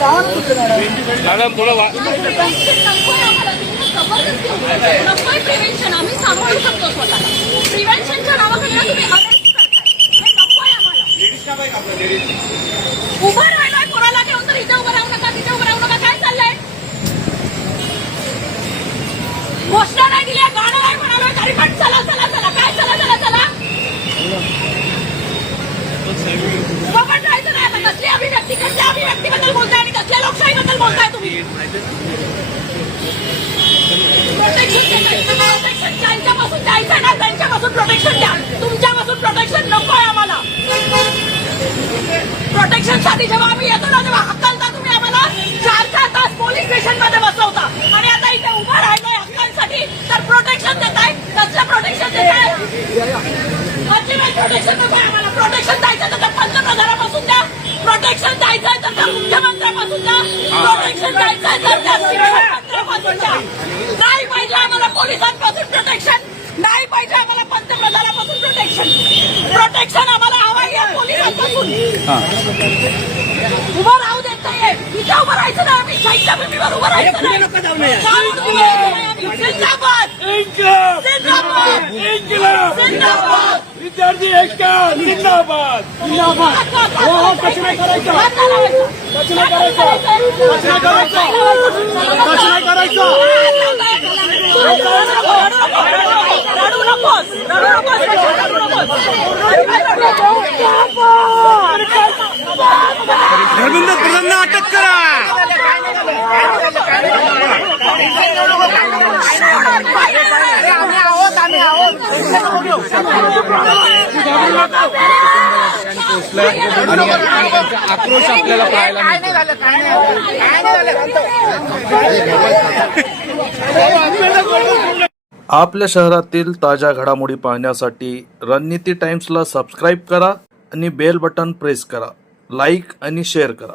Madam थोडं prevention आम्ही सांभाळू शकतो स्वतःला. प्रिव्हेन्शनच्या नावाखाली तुम्ही अरेस्ट करताय, हे नकोय आम्हाला. उभं राहिलाय कोणाला घेऊन तर इथे उभं राहू नका, तिथे उभं राहू नका. काय चाललंय? घोषणा नाही दिली, गाणं नाही म्हणालोय तरी पण चला चला चला. काय चला चला चला? उभं पण राहायचं नाही. आता कसली अभिव्यक्ती, कसल्या अभिव्यक्तीबद्दल बोलताय आणि कसल्या लोकशाहीबद्दल बोलताय तुम्ही? प्रोटेक्शन त्यांच्यापासून द्यायचं ना, त्यांच्यापासून प्रोटेक्शन द्या. तुमच्यापासून प्रोटेक्शन नकोय आम्हाला. प्रोटेक्शन साठी जेव्हा आम्ही येतो ना तेव्हा हक्कांचा तुम्ही आम्हाला 4-4 तास पोलीस स्टेशन मध्ये बसवता आणि आता इथे उभं राहिलोय हक्कांसाठी तर प्रोटेक्शन देताय. कसलं प्रोटेक्शन देताय? अजिबात प्रोटेक्शन नकोय आम्हाला. प्रोटेक्शन द्यायचं तर पंतप्रधानापासून द्या, प्रोटेक्शन द्यायचंय तर त्या मुख्यमंत्र्यापासून द्या, प्रोटेक्शन द्यायचंय तर त्या गृहमंत्र्यापासून द्या. नाही पाहिजे आम्हाला पोलिसांपासून प्रोटेक्शन, नाही पाहिजे आम्हाला पंतप्रधानापासून प्रोटेक्शन. प्रोटेक्शन आम्हाला हवं या पोलिसांपासून. उभं राहू देत नाहीये. इथे उभं राहायचं ना, आम्ही शहीदच्या भूमीवर उभं राहायचं नाही. जिंदाबाद जिंदाबाद जिंदाबाद. विद्यार्थी एकता जिंदाबाद जिंदाबाद. हो हो, कसं नाही करायचं, कसं नाही करायचं, कसं नाही करायचं, कसं नाही करायचं. रडू नकोस, रडू नकोस, रडू नकोस. धर्मेंद्र प्रधानला अटक करा. आक्रोश आपल्याला पाहायला आपल्या शहरातील ताज्या घडामोडी पाहण्यासाठी रणनीती टाइम्सला सबस्क्राईब करा आणि बेल बटन प्रेस करा. लाईक आणि शेअर करा.